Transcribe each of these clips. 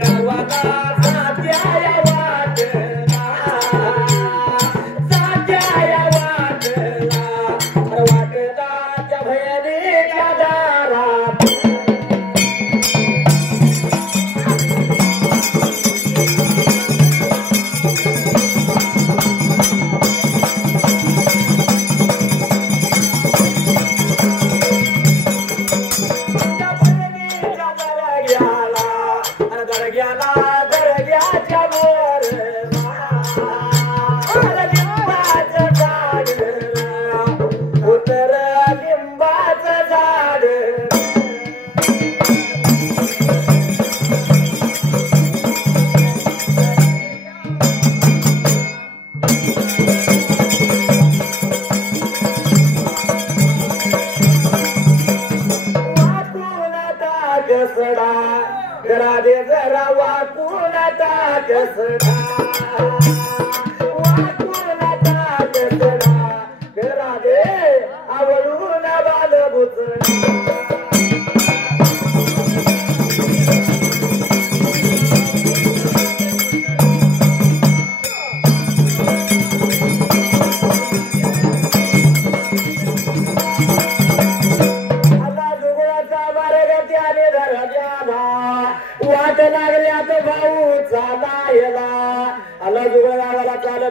गावाला साध्या वाटना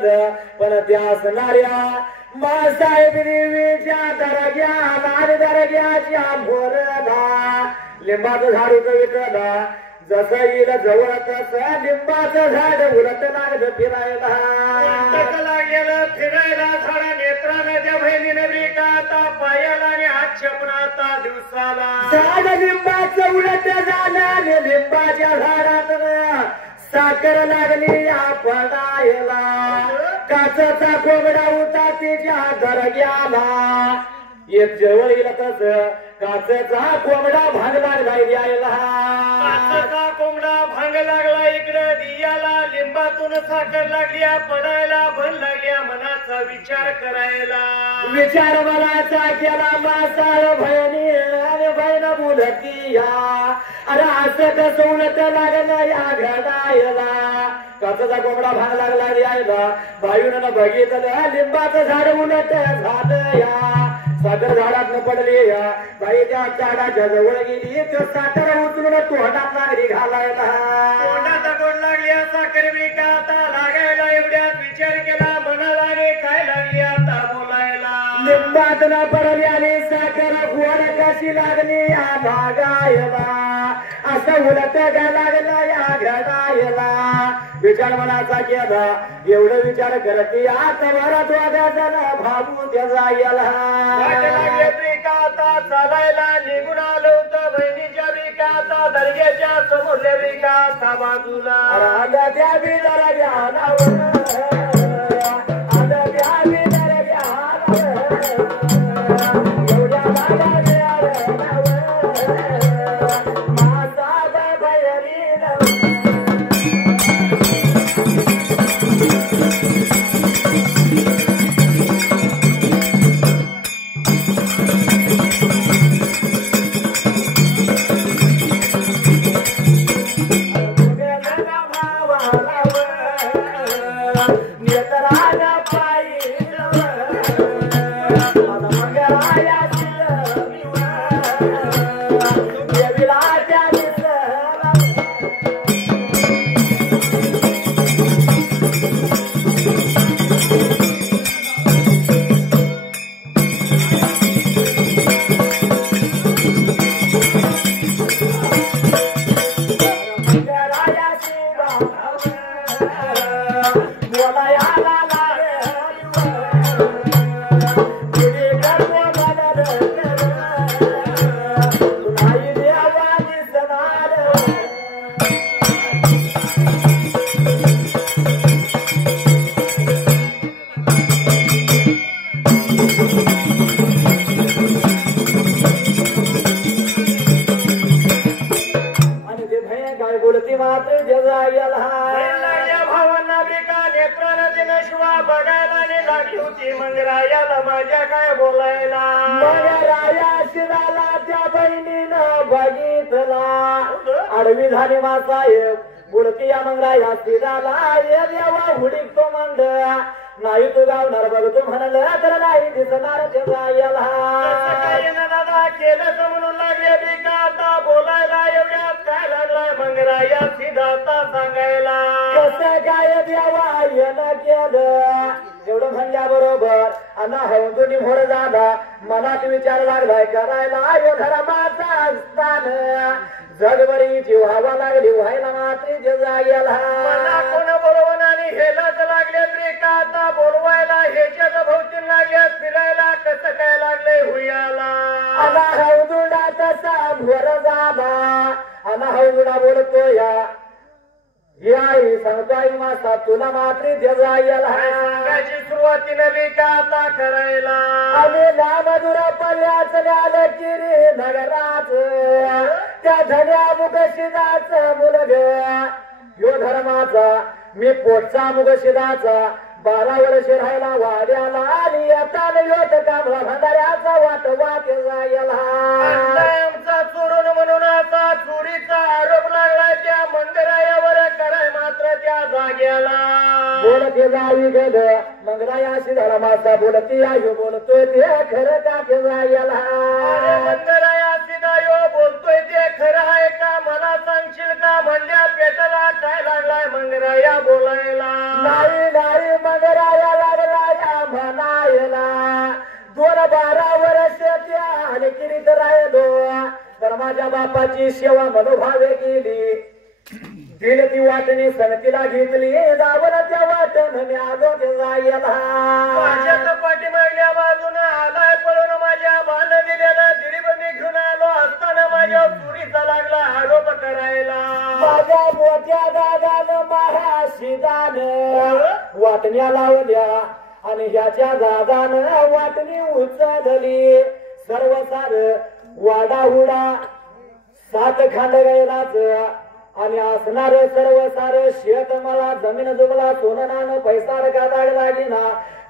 पद पण त्या असणाऱ्या मासाहेब देवीच्या दर्ग्याच्या भोरदा लिंबाचं झाड होतं विठला जसं येईल जवळ तसं लिंबाचं झाड उलट लागलं फिरायला लागलेलं फिरायला झाडा नेत्रानं त्या बहिणीनं विकाता पायाला आणि हात छपणाता दिवसाला झाड लिंबाचं उलट झालं आणि लिंबाच्या झाडात साखर लागली या पडायला काचचा कोंबडा होता तिच्या दर्ग्याला एक जवळ येईल तस काचचा कोंबडा भाग लागलाय द्यायला काचेचा कोंबडा भांग लागला इकडे दियाला लिंबातून साखर लागली पडायला भन लागल्या मनाचा विचार करायला विचार मनाचा केला मासाळ बहिणी आणि बहीण बोलती अरे असं कसं उलट लागलं या घडायला काचेचा कोंबडा भाग लागला द्यायला भाईनं बघितलं लिंबाचं झाड उलट झालं या साखर झाडात न पडली या बाई त्या झाडाच्या जवळ गेली तो साखर उचलून तोंडात लागली घालायला तोंडात गोड लागली साखर विकाता लागायला एवढ्यात विचार केला मनाला काय लागली आता बोलायला लिंबात न पडली आणि साखर गोड कशी लागली या भागायला असं उलट का लागला या घडायला विचार मनाचा केला एवढं विचार करते आता वरात वागायचा भाऊ त्याचा याला विकाता चालायला निघून आलो तर बहिणीच्या विकाता दर्ग्याच्या समोरल्या विकाता बाजूला आला त्या बिदारा घ्या भावांना बिका नेत्रानं दिलं शिवा बघायला लागली होती मग रायाला माझ्या काय बोलायला राया शिराला त्या बहिणीनं बघितला आडवी झाली मासाहेब बुडती या मग राया शिराला ये देवा हुडीकतो मंड नाही तू गावणार बघतो म्हणलं तर नाही दिसणार ते रायाला दादा केलं म्हणून लागले बिका आता बोलायला एवढ्यात काय लागलाय मग राया सिद्धार्थ सांगायला कसं काय देवा येणं केलं एवढं म्हणल्याबरोबर अना हवंतुनी मोर झाला मनात विचार लागलाय करायला यो धर्माचा असतान जगभरी जीव व्हावा लागली व्हायला मात्री जगायला कोण बरोबर आणि हेलाच लागले बिका आता बोलवायला ह्याच्याच भोवती लागले फिरायला कसं काय लागले हुयाला अना हवजुडा तसा भोर झाला अना हवजुडा बोलतो या सांगतो आई मासा तुला मात्री जगायला सांगायची सुरुवातीने बिका आता करायला आम्ही मधुरा पल्ल्याच आलं किरी नगरात त्या धन्या मुखशिदाच मुलग यो धर्माचा मी पोटचा मुखशिदाचा 12 वर्ष राहिला वाड्याला आणि आता योत कामला भंडाऱ्याचा वाट वाट जायला आमचा चोरून म्हणून आता चोरीचा आरोप लागलाय त्या मंदिरावर कराय मात्र त्या जाग्याला बोलते जावी गेलं मंगरायाशी झाला माझा बोलते आयो बोलतोय ते खरं का ते जायला मंदिरायाशी गायो बोलतोय ते खरं आहे का मला सांगशील का म्हणल्या पेटला काय लागलाय मंगराया बोलायला नाही नाही मगर माझ्या बापाची सेवा मनोभावे केली दिल ती वाटणी सणतीला घेतली जावं त्या वाटण मी आलो ते जायला माझ्या पाठीमागल्या बाजून आलाय पळून माझ्या बाण दिलेला दिलीप मी घेऊन आलो असताना माझ्या चोरीचा लागला आरोप करायला माझ्या मोठ्या दादानं महाशिदानं वाटण्या लावल्या आणि ह्याच्या दादानं वाटणी उचलली सर्व सार वाडाहुडा 7 खांड गेलाच आणि असणार सर्व सार शेत मला जमीन जुगला सोनं नाणं पैसा गादाग लागिना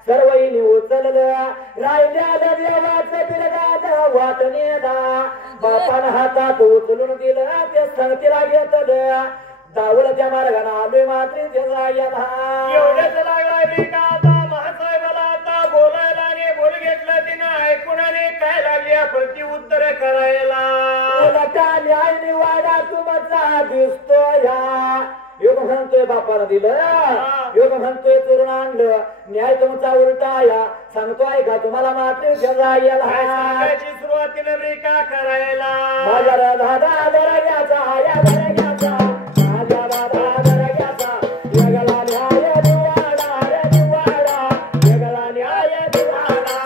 सर्व हिने उचललं राहिल्या देवाचं बिरगाद वाटणीला बापानं हातात उचलून दिलं ते संगतीला घेतलं दावलं त्या मार्गानं आलोय मात्र ते जायला एवढंच लागला रे का आता महासाहेबाला आता बोलायला आणि बोल घेतलं तिनं ऐकून आणि काय लागली प्रति उत्तर करायला उलटा न्याय निवाडा तुमचा दिसतो या योग म्हणतोय बापानं दिलं योग म्हणतोय चोरून आणलं न्याय तुमचा उलटा या सांगतोय का तुम्हाला मात्र जायला सुरुवातीनं रे का करायला माझ्या दादा दरग्याचा या दरग्याचा माझ्या दादा दरग्याचा वेगळा न्याय निवाडा रे निवाडा वेगळा न्याय निवाडा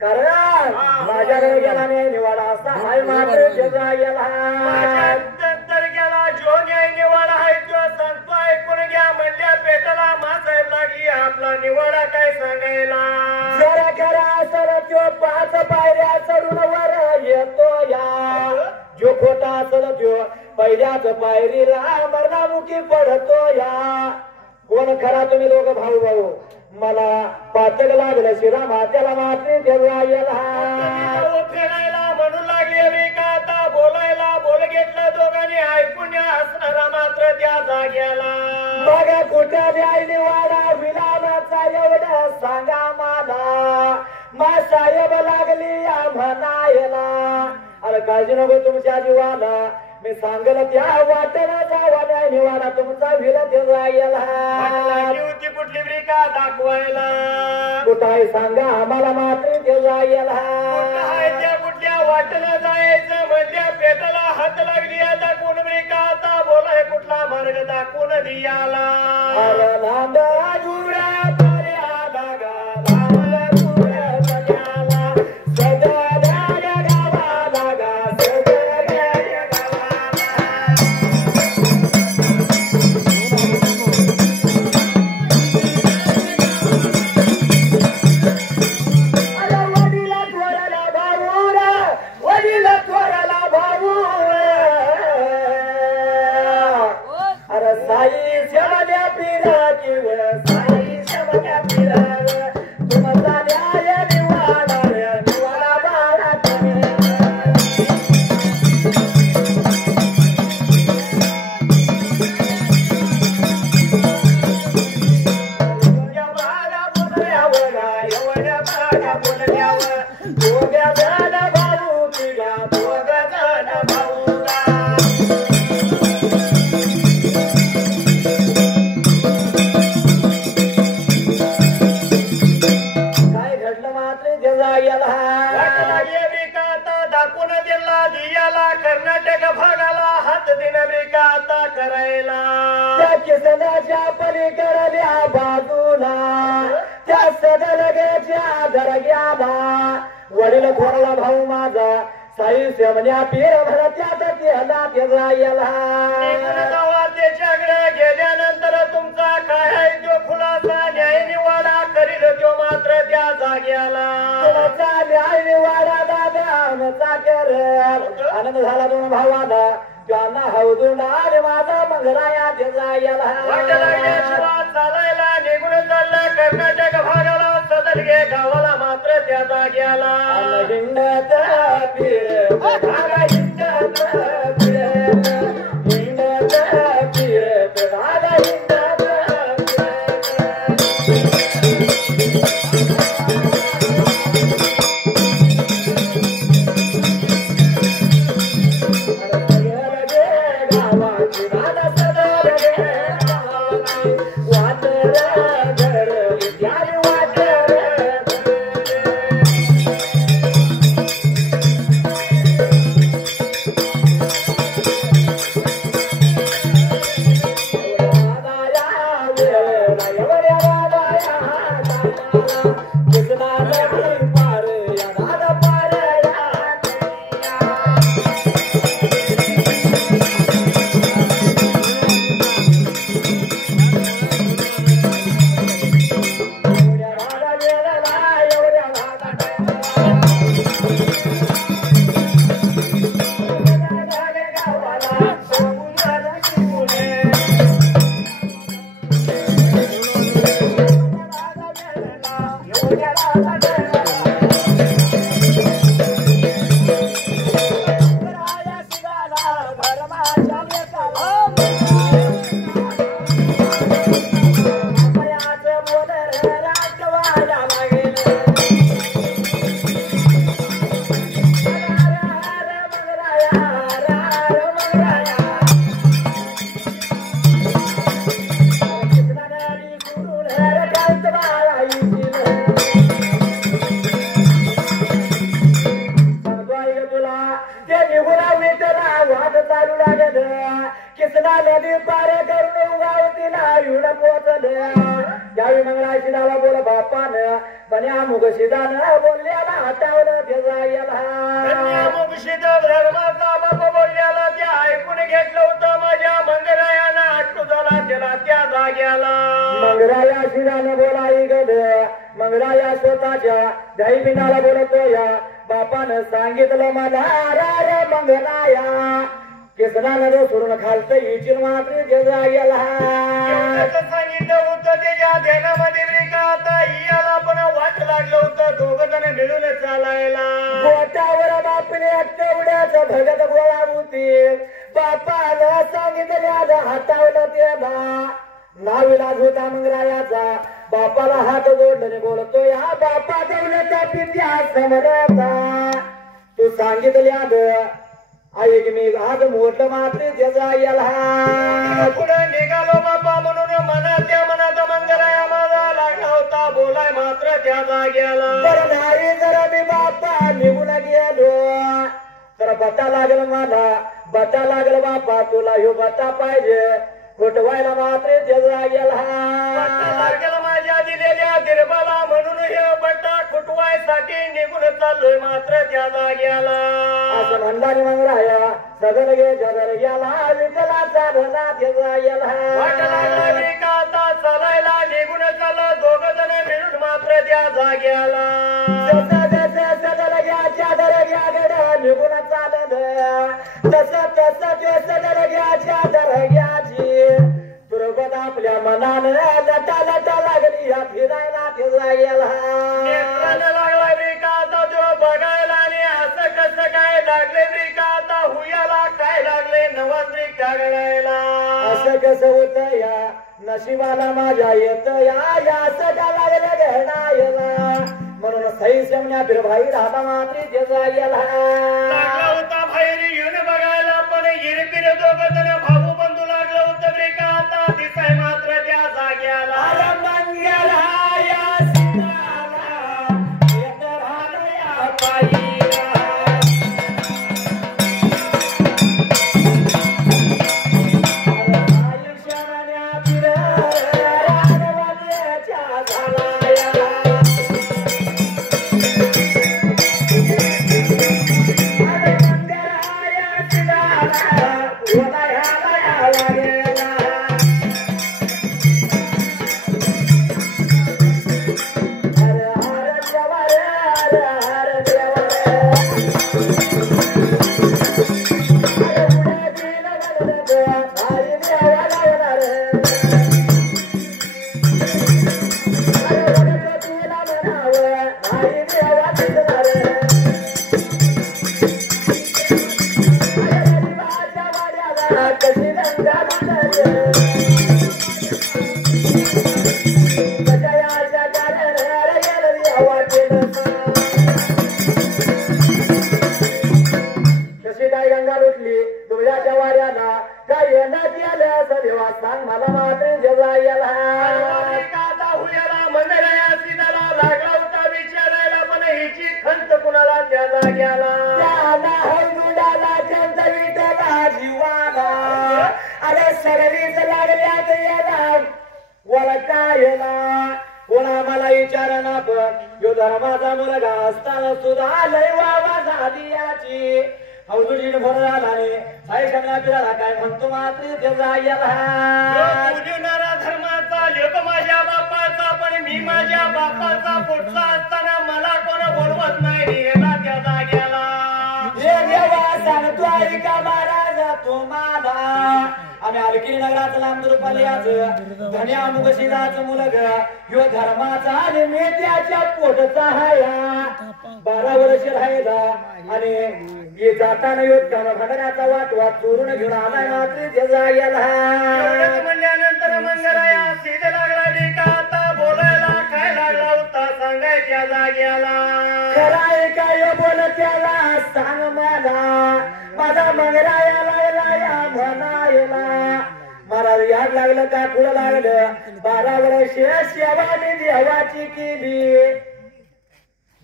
कारण माझ्या गेला न्याय निवाडा असा हाय मात्र गेला जो न्याय निवाडा आहे तो सांगतो ऐकून घ्या म्हणल्या पेटाला मासाहेब लागली आपला निवाडा काय सांगायला जरा खरा असर तो 5 पायऱ्या चढून वर येतो या जो खोटा असल तो पहिल्याच पायरीला मरणामुखी पडतो या कोण खरा तुम्ही दोघं भाऊ भाऊ मला पाचक लागलं शिरा मात्याला मात्र फिरायला म्हणून लागली रे का आता बोलायला बोल घेतलं दोघांनी ऐकून असणारा मात्र त्या जाग्याला बघा कुठं द्यायने वाडा विलानाचा एवढा सांगा मला मा साहेब लागली या म्हणायला अरे काळजी नको तुमच्या जीवाला मी सांगल त्या वाटणा जावा न्याय निवाडा तुमचा विलत जायला होती कुठली बरी का दाखवायला कुठं आहे सांगा आम्हाला मात्र ते जायला त्या कुठल्या वाटणं जायचं म्हणजे पेटाला हात लागली आता कोण बरी का आता बोलाय कुठला मार्ग दाखवून दियाला अरे लांबा जुऱ्या पर्या लागा लांबा जुऱ्या पर्याला सदा गावा लागा कर्नाटक भागाला हात देणारे का आता करायला त्या किसनाच्या पलीकडल्या बाजूला त्या थोरला भाऊ माझा साई सेमन्या पीर भरत्यात केला त्याचा याला त्याच्याकडे गेल्यानंतर तुमचा काय आहे जो खुलासा न्याय निवाडा करील तो मात्र त्या जाग्याला तुमचा न्याय निवाडा दादा कर आनंद झाला दोन भावाला त्यांना हौदुंडार माझा मंगराया त्याचा याला चालायला निघून चालला कर्नाटक भागाला सदलगे गावाला मात्र त्या जाग्याला हिंडत फिर धागा हिंडत फिरत हिंडत फिरत धागा हिंडत गावाची दादा सदर वाटर घर इत्यादी वाटर नदी पार करून गावतीला येऊन पोचलं त्यावेळी मंगळाशिराला बोल बापान बन्या मुगशिदान बोलल्याला हटावलं त्याचा याला मुगशिदा धर्माचा बाप बोलल्याला ते ऐकून घेतलं होतं माझ्या मंगरायानं हट्टू झाला त्याला त्या जाग्याला मंगराया शिरानं बोलाई गेलं मंगराया स्वतःच्या दहीबिनाला बोलतो या बापानं सांगितलं मला रे मंगराया केसनानं सोडून खालचं इचिल मात्र त्याचा याला सांगितलं होतं त्याच्या ध्यानामध्ये का आता ही याला पण वाट लागलं होतं दोघ जण मिळून चालायला बोटावर बापने तेवढ्याच भगत गोळा होती बापानं सांगितलं हातावलं त्याला नाविलाज होता मंगरायाचा बापाला हात जोडल्याने बोलतो या बापा दौलता पित्या समरता तू सांगितल्या ऐक मी आज मोठं मात्र त्याचा याला पुढे निघालो बापा म्हणून मनात मंगराया माझा लागला होता बोलाय मात्र त्या जाग्याला तर नाही जरा मी बापा निघून गेलो तर बटा लागल मला बटा लागल बापा तुला ह्यो बटा पाहिजे फुटवायला मात्र त्याचा याला लागेल माझ्या दिलेल्या दिरबाला म्हणून हे बटा खुटवायसाठी निघून चाललोय मात्र त्या जाग्याला असं म्हणला मग राया सदर गे जदर गेला विठला चालला त्याचा याला आता चालायला निघून चाललं दोघ जण मिळून मात्र त्या जाग्याला सदर घ्या चादर घ्या गड निघून चाललं तसं तसं ते सदर घ्या चादर घ्याची बरोबर आपल्या मनानं लटा लटा लागली या फिरायला त्याचा याला लागला ब्रिका आता तो बघायला आणि असं कसं काय लागले ब्रिका आता हुयाला काय लागले नवा ब्रिका गळायला असं कसं होत या नशिबाला माझ्या येत या असं का लागलं घडायला म्हणून सही समण्या फिरभाई राहता मात्री त्याचा याला लागला होता बाहेर येऊन बघायला पण हिरपिर दोघ जण भाऊ बंधू लागलं होतं ब्रिका आता दिसाय मात्र त्या जाग्याला धर्माचा मुलगा असताना सुद्धा लय वावा झाली याची अवधूजीने भर झाला रे साई कन्या पिराला काय म्हणतो मात्र त्याचा याला पूजणारा धर्माचा लोक माझ्या बापाचा पण मी माझ्या बापाचा पुढचा असताना मला कोण बोलवत नाही याला त्या जाग्याला हे देवा सांगतो ऐका महाराज तुम्हाला आम्ही अलकी नगरात लांब रुपालियाचं धन्या मुगशिदाचं मुलग ह्यो धर्माचा आणि मी त्याच्या पोटचा हाया 12 वर्ष राहिला आणि हे जाताना ह्यो भंडाऱ्याचा वाटवा चोरून घेऊन आलाय मात्र त्याचा याला म्हणल्यानंतर मंगराया सीधे लागला रे का आता बोलायला काय लागला होता सांगायच्या जाग्याला खराय काय बोल त्याला सांग मला माझा मंगराया लागला या म्हणायला मला याद लागलं का पुढं लागलं 12 वर्ष सेवा मी देवाची केली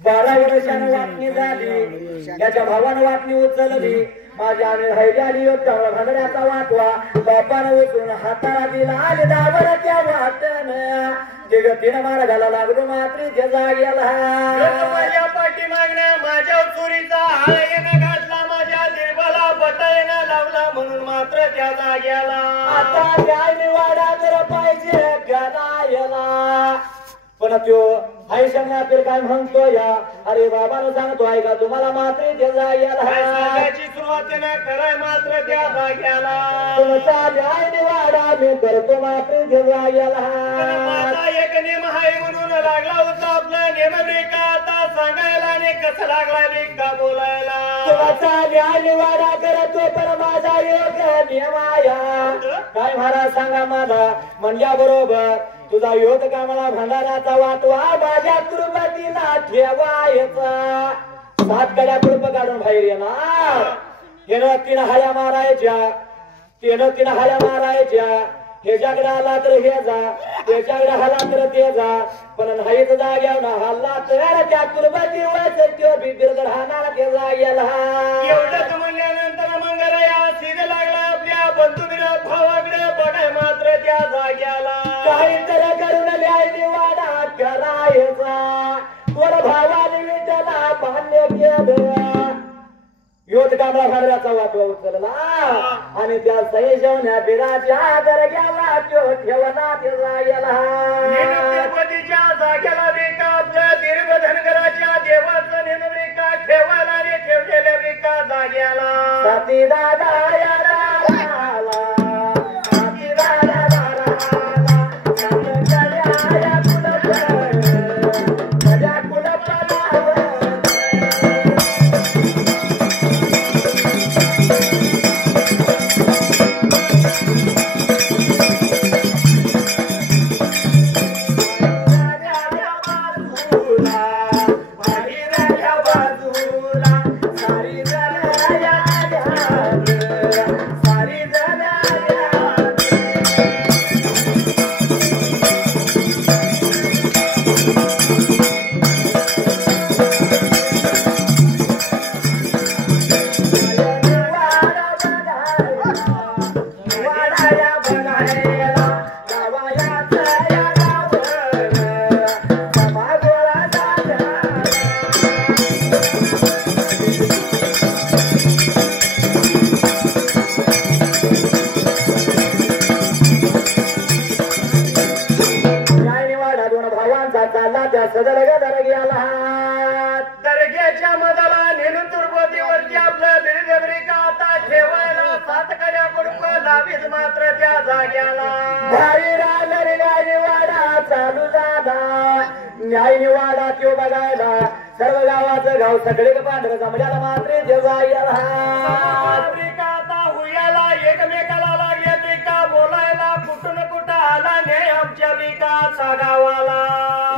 12 वर्षानं वाटणी झाली याच्या भावानं वाटणी उचलली माझ्या आणि राहिली भांडण्याचा वाटवा बापानं उचलून हाताला दिला आले दाबर त्या वाटण तिनं मार्गाला लागलो मात्र त्या जाग्याला माझ्या पाठी मागण्या माझ्या चोरीचा हाळेनं घातला माझ्या देवाला बटायना लावला म्हणून मात्र त्या जाग्याला आता त्या निवाडा तर पाहिजे गदायला पण त्यो आयुष्याने आपल्याला काय म्हणतो या अरे बाबानं सांगतो ऐका तुम्हाला मात्र त्या जाग्याला सांगायची सुरुवातीनं कराय मात्र त्या जाग्याला तुमचा न्याय निवाडा मी करतो मात्र त्या जाग्याला माझा एक नेम आहे म्हणून लागला होता आपला नेम रेखा आता सांगायला आणि कसं लागला रेखा बोलायला तुमचा न्याय निवाडा करतो पण माझा योग नियमाया काय महाराज सांगा मला म्हणजे बरोबर तुझा योग का मला भंडाराचा वाटवा माझ्या कुटुंबातीला ठेवायचा 7 गड्या कुटुंब काढून बाहेर येणार येणं 3 हाया मारायच्या तिनं हाया मारायच्या ह्याच्याकडे आला तर हे जा त्याच्याकडे हल्ला तर ते जा पण नाहीच जाग्यावर ना हल्ला तर त्या कुटुंबाची तो बिरगड राहणार ते जाग्याला एवढंच म्हणल्यानंतर मंगराया सीधे लागला आपल्या बंधूकडे भावाकडे बघाय मात्र त्या जाग्याला काहीतरी करून न्याय वाडा करायचा थोडं भावाने विठ्ठला मान्य केलं योत कामला भांडऱ्याचा वाटवा उचलला आणि त्या सैजवण्या बिराच्या आदर गेला तो ठेवला ते जाग्याला तिरुपतीच्या जाग्याला रेखा आपल्या दीर्घ धनगराच्या देवाचं नेम रेखा ठेवायला रे ठेवलेल्या रेखा जाग्याला सती दादा सात कड्या कुडप लावीत मात्र त्या जाग्याला वाडा चालू झाला न्याय निवाडा त्यो बघायला सर्व गावाचं गाव सगळे पांढर जमल्याला मात्र जेव्हा हुयाला एकमेकाला लागले बिका बोलायला कुठून कुठं आला न्याय आमच्या बिकाचा गावाला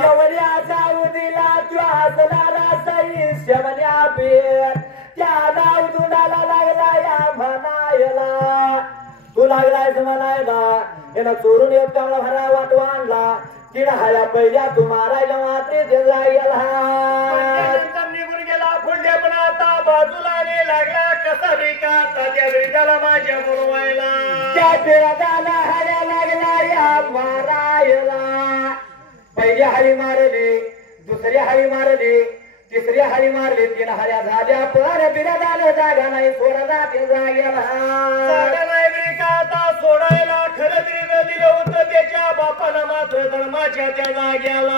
एवढ्या जाऊ दिला त्यो हसणारा सई शेवण्या पेर त्याला उदुडाला लागला या म्हणायला तू लागलायस म्हणायला यानं चोरून एक चांगला भरा वाटवा आणला किडा हाया पहिल्या तू मारायला मात्र ते जायला निघून गेला पुढे पण आता बाजूला लागला कसा बिकाचा त्या बिकाला माझ्या मुरवायला त्या पेराला हाया लागला या मारायला पहिली हाळी मारली दुसरी हाळी मारली तिसरी हाळी मारली तीन हाळ्या झाल्या पण बिराला जागा नाही सोडा ते जाग्याला जागा नाही बिकाता सोडायला खरं दिलं दिलं होतं त्याच्या बापाला मात्र धर्माच्या त्या जाग्याला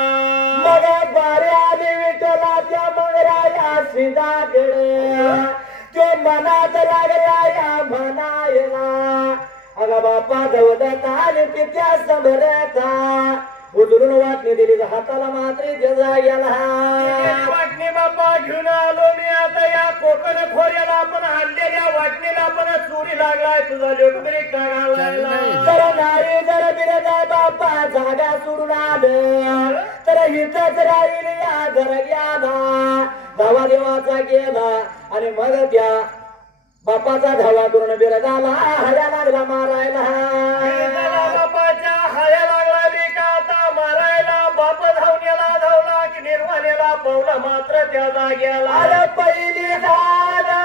मग बारे आली विठोला त्या मंगराया सीताकडे तो मनात लागला या म्हणायला अगं बापा जवळता आणि तिच्या समरता उचलून वाटणी दिली हाताला मात्र जायला वाटणी बापा घेऊन आलो मी आता या कोकण खोऱ्याला आपण हल्लेल्या वाटणीला पण चोरी लागलाय तुझा लोकबरी काढायला जरा नाही जरा बिरदा बापा जागा सोडून आलं तर हिथच राहील या घरग्याला धावा देवाचा गेला आणि मग त्या बापाचा धावा करून बिरदाला हळ्या लागला मारायला बापाच्या हळ्या लागला बिकाता मारायला बाप धावण्याला धावला की निर्वाण्याला पावला मात्र त्या जाग्याला अरे पहिली दादा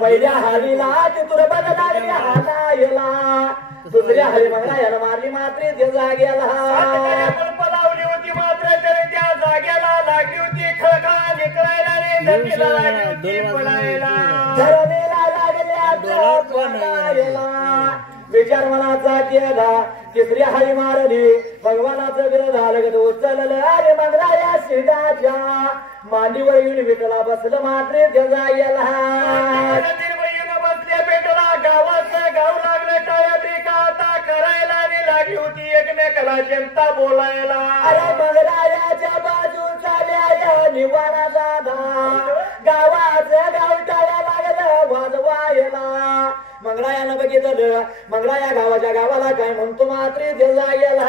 पहिल्या हरीला तुला बघा लागली हातायला दुसऱ्या हरी मग याला मारली मात्र ते जाग्याला पलावली होती मात्र तरी त्या जाग्याला लागली होती खळखळा निकळायला रे नदीला लागली होती पडायला धरणीला लागल्या पडायला विचार मनाचा केला तिसरी हरी मारली भगवानाचं विरोध झालं उचललं अरे मंगला या शिडाच्या मांडीवर येऊन विठला बसलं मात्र ते जायला बसल्या पेटला गावाचं गाव लागलं टाळ्या बिका आता करायला आणि लागली होती एकमेकाला जनता बोलायला अरे मंगलायाच्या बाजू चाल्या निवारा दादा गावाचं गाव टाळ्या लागलं वाजवायला मंगळायानं बघितलं मंगळा या गावाच्या गावाला काय म्हणतो मात्र ते जायला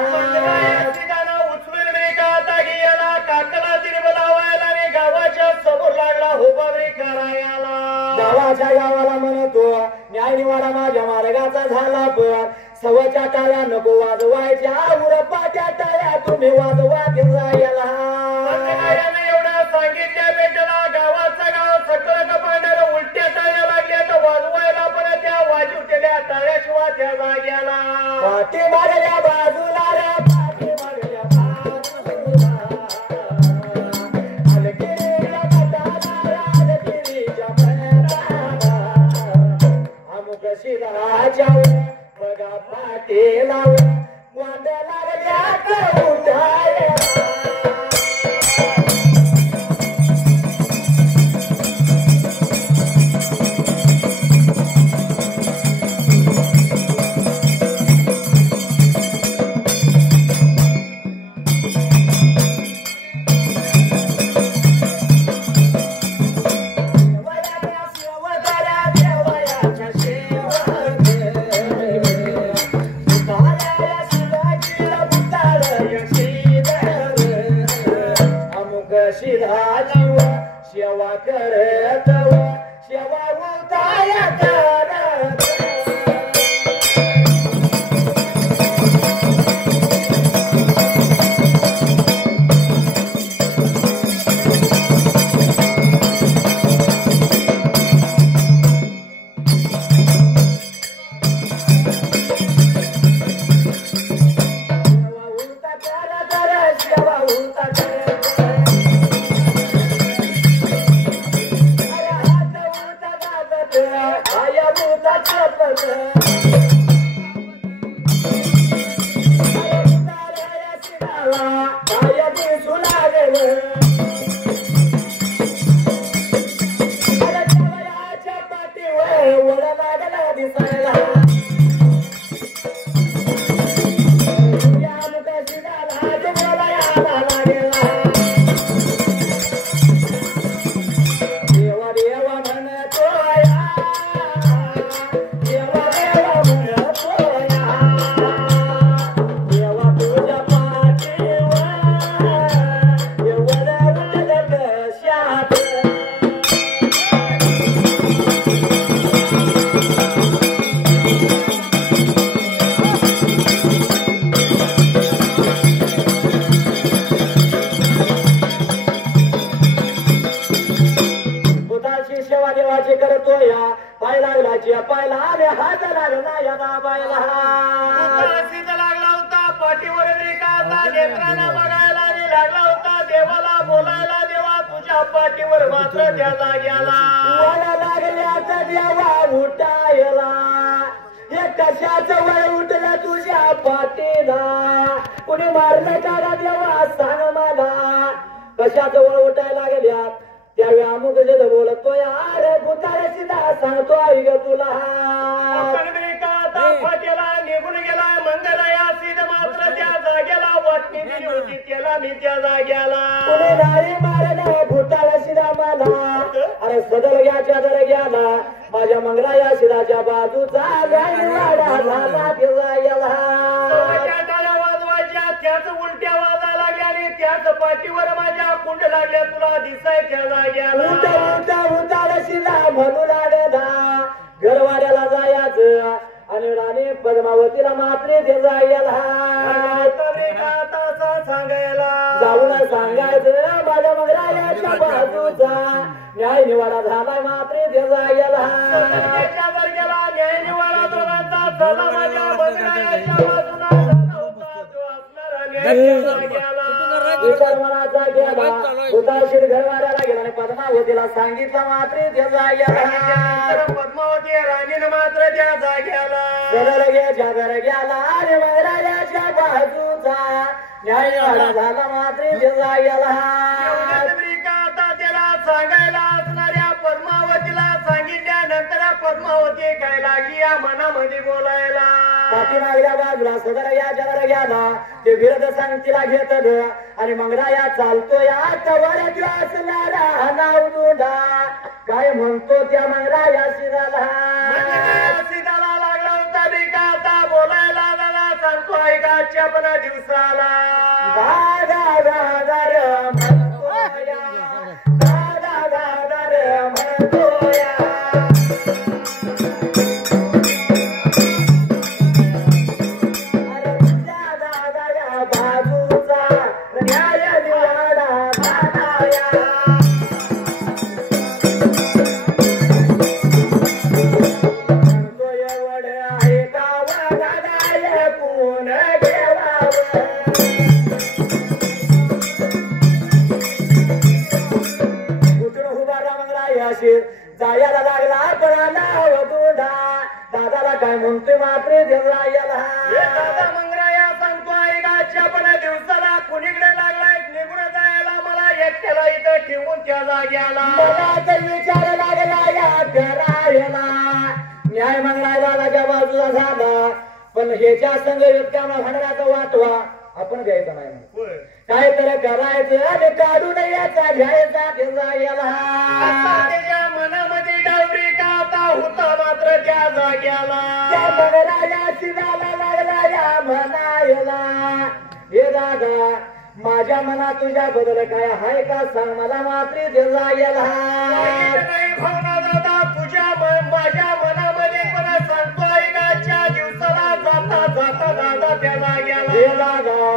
उचलून आता गेला काकला तिरब लावायला आणि गावाच्या समोर लागला होबावरी करायला गावाच्या गावाला म्हणतो न्याय निवाडा माझ्या मार्गाचा झाला पण सव्वाच्या टाळ्या नको वाजवायच्या उरपाच्या टाळ्या तुम्ही वाजवा ते जायला एवढं सांगितल्या भेटला गावाचा गाव सगळं कपांडाला उलट्या टाळ्या लागल्या तर वाजवायला पण त्या वाजू केल्या टाळ्याशिवाय त्या जाग्याला पाठी मागल्या बाजूला बघा पाटीला वांड लागल्या उठाय करत शेवा उताया करत कशाजवळ उठायला लागल्या त्यावेळी अमुक जे बोलतोय अरे भूताळ्याची दा सांगतो आई ग तुला निघून गेला मंगला सीध मात्र त्या जाग्याला वाटणी दिली होती त्याला मी त्या जाग्याला पुणे नाही मारला भूताळा शिदा मला अरे सदर घ्या चादर घ्याला माझ्या मंगला या शिदाच्या बाजूचा वाडा झाला गेला त्याच उलट्या वाजा लागल्या आणि त्याच पाठीवर माझ्या कुंड लागल्या तुला दिसाय त्या जाग्याला म्हणू लागला घरवाड्याला जायचं आणि राणी पद्मावतीला मात्र ते जायला सांगायला जाऊन सांगायचं माझ्या मंगळाच्या बाजूचा न्याय निवाडा झालाय मात्र ते जायला गेला न्याय निवाडा दोघांचा झाला माझ्या मंगळाच्या बाजूला घरवाड्याला गेला आणि पद्मावतीला सांगितलं मात्र त्या जाग्याला पद्मावती राणीनं मात्र त्या जाग्याला चादर गेला आणि महाराजाच्या बाजूचा न्यायवाडा झाला मात्र त्या जाग्याला आता त्याला सांगायला असणाऱ्या पद्मावतीला सांगितल्यानंतर पद्मावती काय लागली या मनामध्ये बोलायला पाठीमागल्या बाजूला सदर या चादर घ्याला ते विरद सांगतीला घेत आणि मंगराया चालतो या कवऱ्यात असणारा नाव दुंडा काय म्हणतो त्या मंगराया शिदाला लागला होता बिका आता बोलायला झाला सांगतो ऐकाच्या पण दिवसाला जायला लागला पळाला दुधा दादाला काय म्हणतोय मात्र दादा मंगराया सांगतो ऐकाच्या पण दिवसाला कुणीकडे लागलाय निघून जायला मला एकट्याला इथं ठेवून त्या जाग्याला मला तर विचार लागला या घरायला न्याय मंगळा दादाच्या बाजूला झाला पण ह्याच्या संघ युक्ताना भांडणाचा वाटवा आपण घ्यायचा नाही काय तर करायचं आणि काढून याचा घ्यायचा त्याच्या मनामध्ये डावरी का आता होता मात्र त्या जाग्याला त्या मंगळाया शिदाला लागला या म्हणायला हे दादा माझ्या मनात तुझ्या बदल काय हाय का सांग मला मात्री ते जायला नाही भावना दादा तुझ्या माझ्या मनामध्ये पण सांगतो ऐकाच्या दिवसाला जाता जाता दादा त्या जाग्याला हे जागा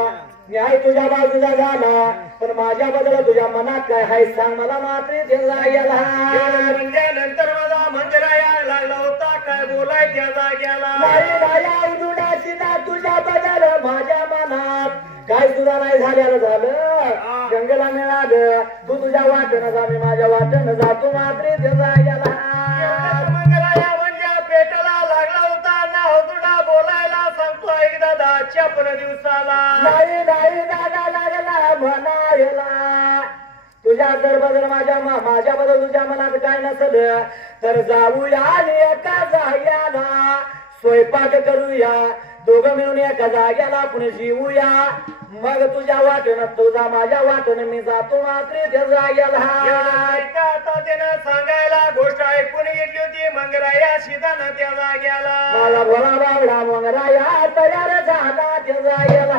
न्याय तुझ्या बाजूला झाला पण माझ्या बदल तुझ्या मनात काय हाय सांग मला मात्री ते जायला नंतर माझा मंदिरा यायला लागला होता काय बोलाय त्या जाग्याला नाही बाया उजुडाची ना तुझ्या बदल माझ्या मनात काय सुद्धा नाही झालेलं झालं गंगेला मिळालं तू तुझ्या वाटेनं जा मी माझ्या वाटेनं जातो मात्री ते जायला मंगराया म्हणजे पेटाला लागला होता ना हुजुडा बोलायला सांगतो एकदा दाच्या पण दिवसाला नाही नाही दादा लागला म्हणायला तुझ्या जर बदल माझ्या बदल तुझ्या मनात काय नसल तर जाऊया आणि एका जाग्याला स्वयंपाक करूया दोघं मिळून एका जाग्याला आपण जीवूया मग तुझ्या वाटेनं तुझा माझ्या वाटेनं मी जातो मात्र त्या जाग्याला आता त्यानं सांगायला गोष्ट ऐकून घेतली होती मंगराया शिदानं त्या जाग्याला मला भोळा बावडा मंगराया तयार झाला त्या जाग्याला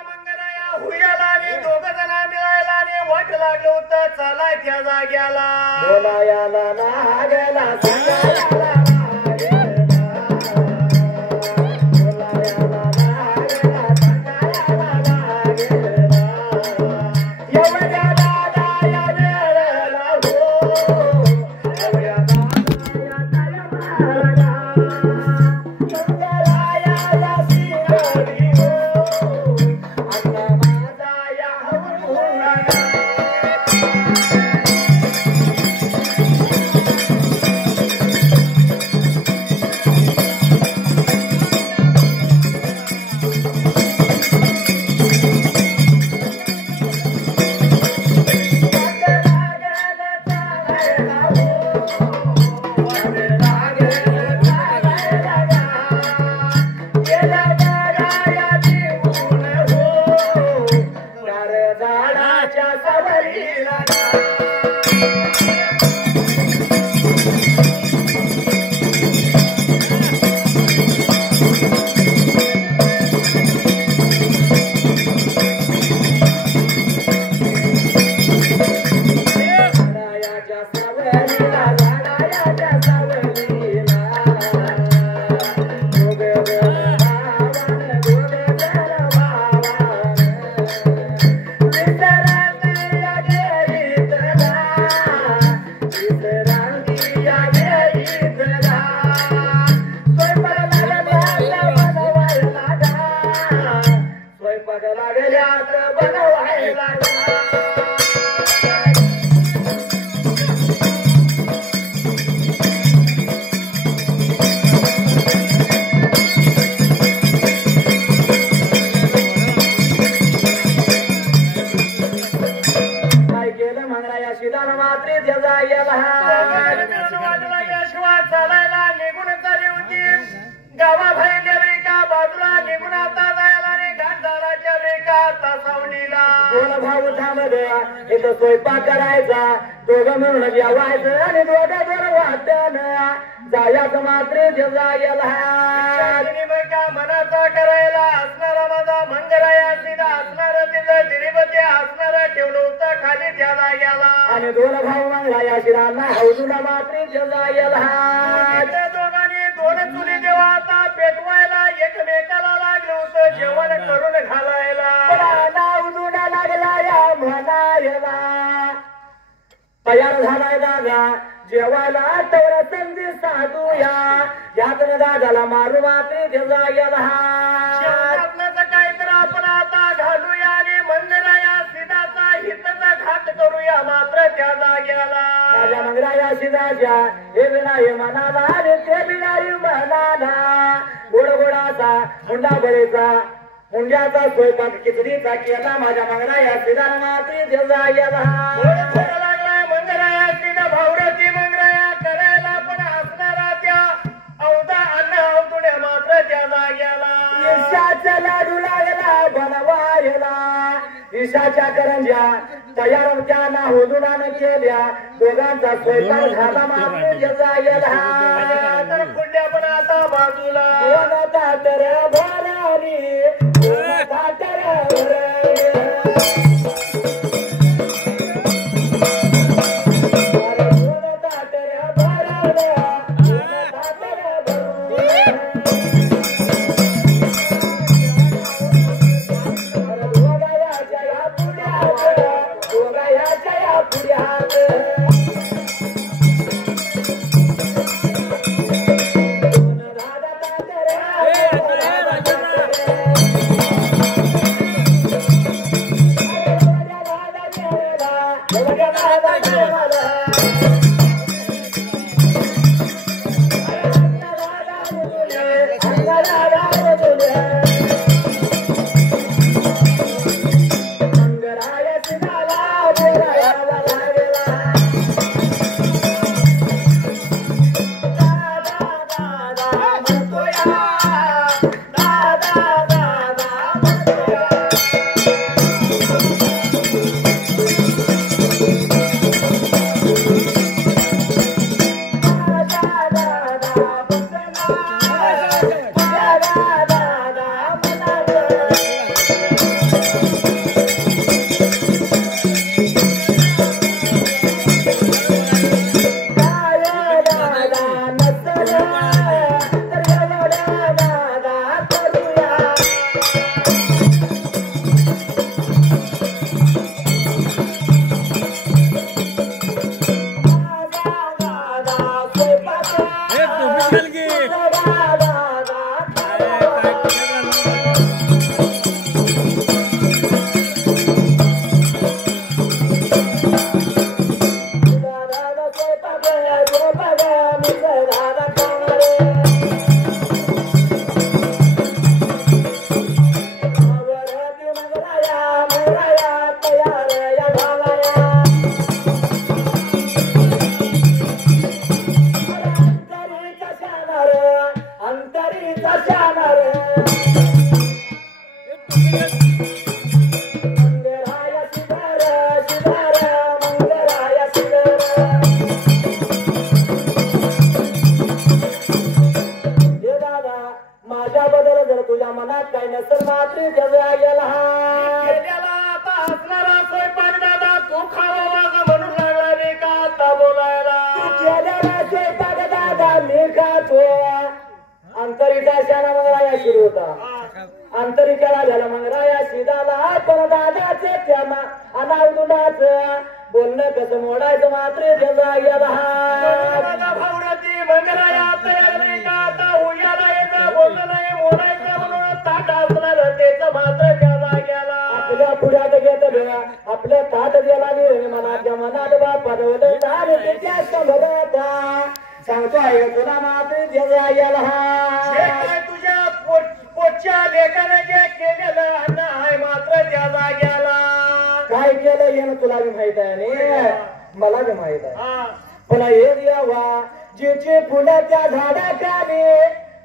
मंगराया हुयाला आणि दोघं जण मिळायला आणि वाट लागलं होतं चालाय त्या जाग्याला बोलायाला लागला सांगायला स्वयंपाक करायचा दोघं मिळून जेवायचं आणि दोघं जर वाटण जायचं मात्र जायला मनाचा करायला असणारा माझा मंगराया सीधा असणार तिचं तिरुपती असणार ठेवलं होतं खाली त्या जाग्याला आणि दोन भाऊ मंगराया शिरांना हौजूला मात्र जायला दोघांनी दोन चुली जेव्हा आता पेटवायला एकमेकाला लागलं होतं जेवण करून घालायला लागला या म्हणायला तयार झालाय दादा जेवायला तेवढा संधी साधूया यातनं दादाला मारू मात्र जाग्याला काय तर आपण आता घालूया आणि मंदिराया सिदाचा हितचा घात करूया मात्र त्या जाग्याला माझ्या मंगराया सिदाच्या हे बिनाई म्हणाला आणि ते बिनाई म्हणाला गोड गोडाचा हुंडा बळीचा मुंड्याचा स्वयंपाक खिचडीचा केला माझ्या मंगराया सिदा मात्र जाग्याला लागलाय मंगराया सिदा भावरती मंगराया करायला पण असणारा त्या अवधा अन्न अवतुड्या मात्र त्या जाग्याला ईशाचा लाडू लागला बनवायला ईशाच्या करंज्या तयार त्यानं हुजुरानं केल्या दोघांचा स्वयंपाक झाला मात्र जाग्याला तर पुढल्या पण आता बाजूला तर भरारी माझ्याबद्दल जर तुझ्या मनात काही नसेल मात्र त्याचा गेला केलेला आता असणारा स्वयंपाक दादा तू खावा म्हणून लागला रे का आता बोलायला केलेला स्वयंपाक दादा मी खातो अंतरीचा शाना मग राया सुरू होता अंतरीच्याला झाला मग राया शिदाला पण दादाचे त्या अनावdunaच बोलणं कसं मोडायचं मात्र त्याचा गेला भावराती मंगराया तयार नाही का आता उयाला येतं बोलणं नाही मोडायचं म्हणून ताट असणार त्याचं मात्र त्याला गेला आपल्या पुढ्यात घेत आपल्या ताट गेला नाही मनाच्या मनात बापादवलं त्याच्या समजता सांगतो आहे तुला मात्र त्याचा गेला काय तुझ्या पोटच्या लेखाने जे केलेलं अन्न आहे मात्र त्याला गेला काय केलं हे तुला बी माहित आहे आणि मला बी माहित आहे पण हे देवा जिची फुलं त्या झाडाखाली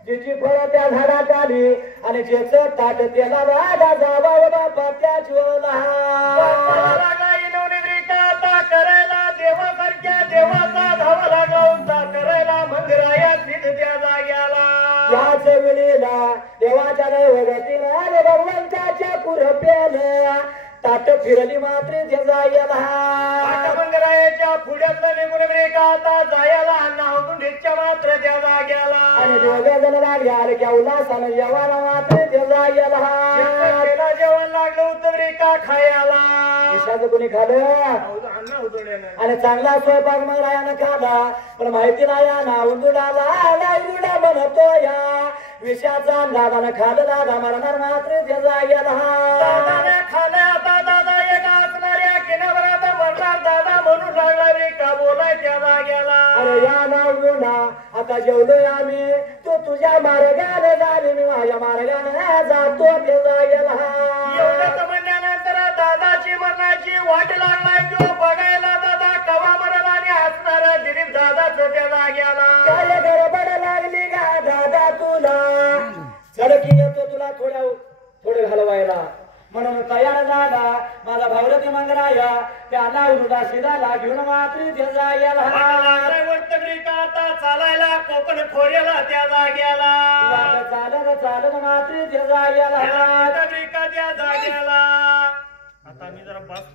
जिची फळं त्या झाडाखाली आणि ज्याचं ताट त्याला राजा जावा बापा त्या करायला देवासारख्या देवाचा धावा लागला करायला मंदिराया सिद्ध त्या जाग्याला त्याच वेळेला देवाच्या दैवगतीला आणि भगवंताच्या कुरप्याला ताट फिरली मात्र त्याचा गेला मंगरायाच्या पुढ्यातलं निघून ब्रेक आता जायला नावून ढिच्च्या मात्र त्या जाग्याला आणि दोघे जण लागल्या अरे क्या उल्हासानं जेवायला मात्र त्याचा गेला जेवण लागलं होतं ब्रेका खायला विषाचं कोणी खालं अन्न उतरण्यानं आणि चांगला स्वयंपाक मग रायानं खाला पण माहिती नाही ना उंदुडा म्हणतो या विषाचा दादानं खालं दादा मरणार मात्र त्याचा गेला खाल्लं आता दादा एका असणाऱ्या किनाऱ्यात मरणार दादा म्हणून लागला रे का बोलाय त्याला गेला अरे या ना उंदुडा आता जेवलोय आम्ही तो तुझ्या मार्गाने जाणे मी माझ्या मार्गाने जातो त्याचा गेला एवढंच म्हणल्यानंतर दादाची मरणाची वाट लागलाय तो बघायला दादा कवा मरला आणि असणारा दिलीप दादाच त्याला गेला काय गडबड लागली का दादा तुला सडकी येतो तुला थोडं घालवायला म्हणून तयार झाला माझा भावरती मंगराया त्या नावरुडा शिदाला घेऊन मात्र त्याचा गेला आता चालायला कोकण खोऱ्याला त्या जाग्याला चालत मात्र त्याचा गेला त्या जाग्याला आता मी जरा बास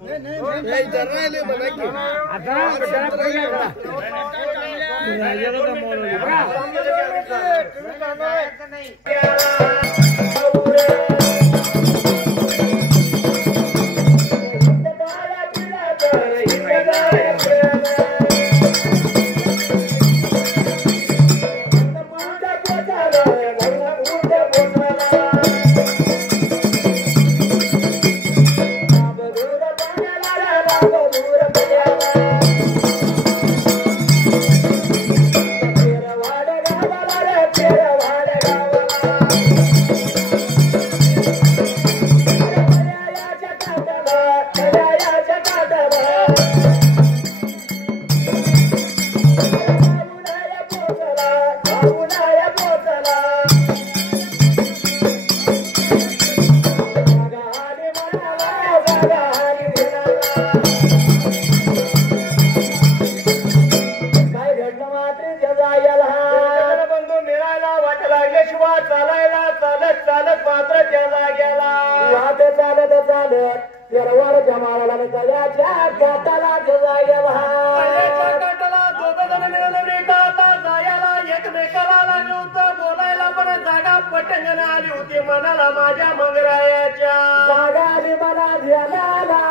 पटंगण आली होती मनाला माझ्या मंगरायाच्या जागा आली मला ध्यानाला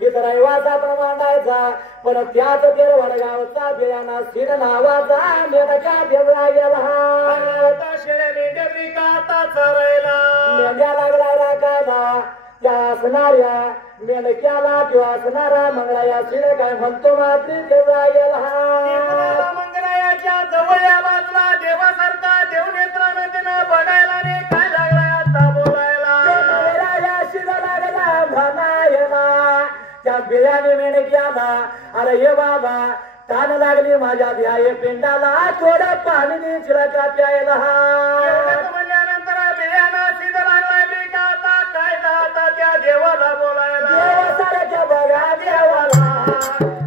इतर रहिवासा पण मांडायचा पण त्याच तेरवड गावचा बियाणा शिर नावाचा मेंढ्या देवळा गेला शेळ्या मेंढ्या का आता चरायला मेंढ्या लागला राखायला त्या असणाऱ्या मेंढक्याला किंवा असणारा मंगळा या शिर काय म्हणतो मात्र देवळा गेला जवळ या बाजूला देवासारखा देवनेत्रानं तिनं बघायला आणि काय लागलाय आता बोलायला त्या बियाणे मेंढक्याला अरे ये बाबा ताण लागली माझ्या ध्याय पिंडाला थोडं पाणी देशील का प्यायला एवढंच म्हणल्यानंतर बियाणं सिद्ध लागलाय मी का आता काय आता त्या देवाला बोलायला देवासारख्या बघा देवाला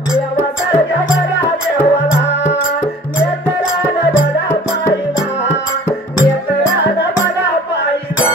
देवासारख्या बघा देवाला नेत्रानं बघा पाहिला नेत्रानं बघा पाहिला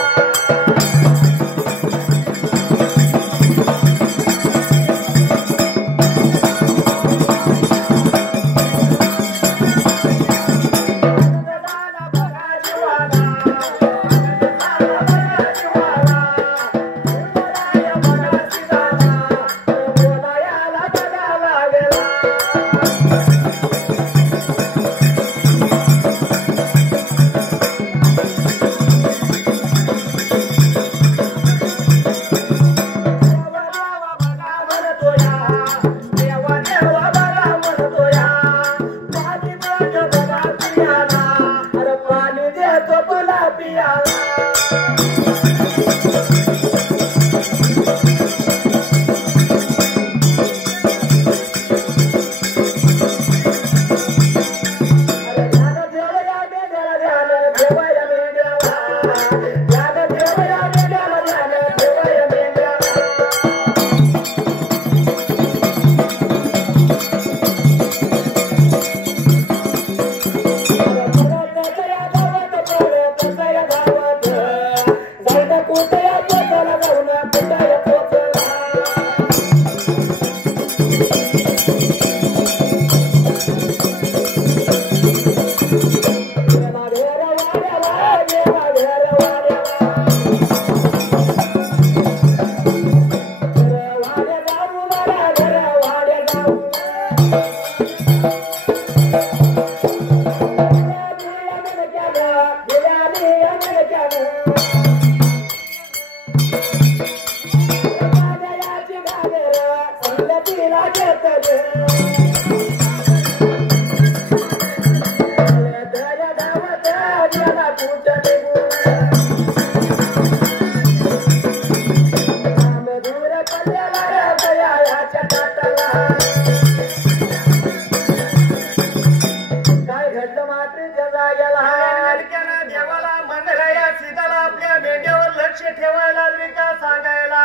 देवाला म्हणलं या सीताला आपल्या मेंढ्यावर लक्ष ठेवायला का सांगायला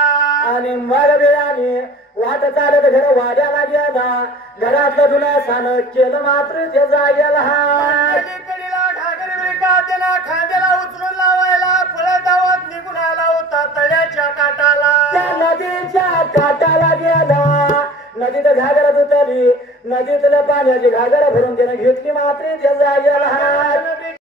आणि मग वेळाने वाट चालत घर वाड्याला गेला घरातलं जुनं सानं केलं मात्र ते जागेला कडीला घागरी का त्याला खांद्याला उचलून लावायला फुलं धावत निघून आला होता तळ्याच्या काटाला त्या नदीच्या काटाला गेला नदीत घागर उतरली नदीतल्या पाण्याची घागर भरून त्यानं घेतली मात्र ते जागेला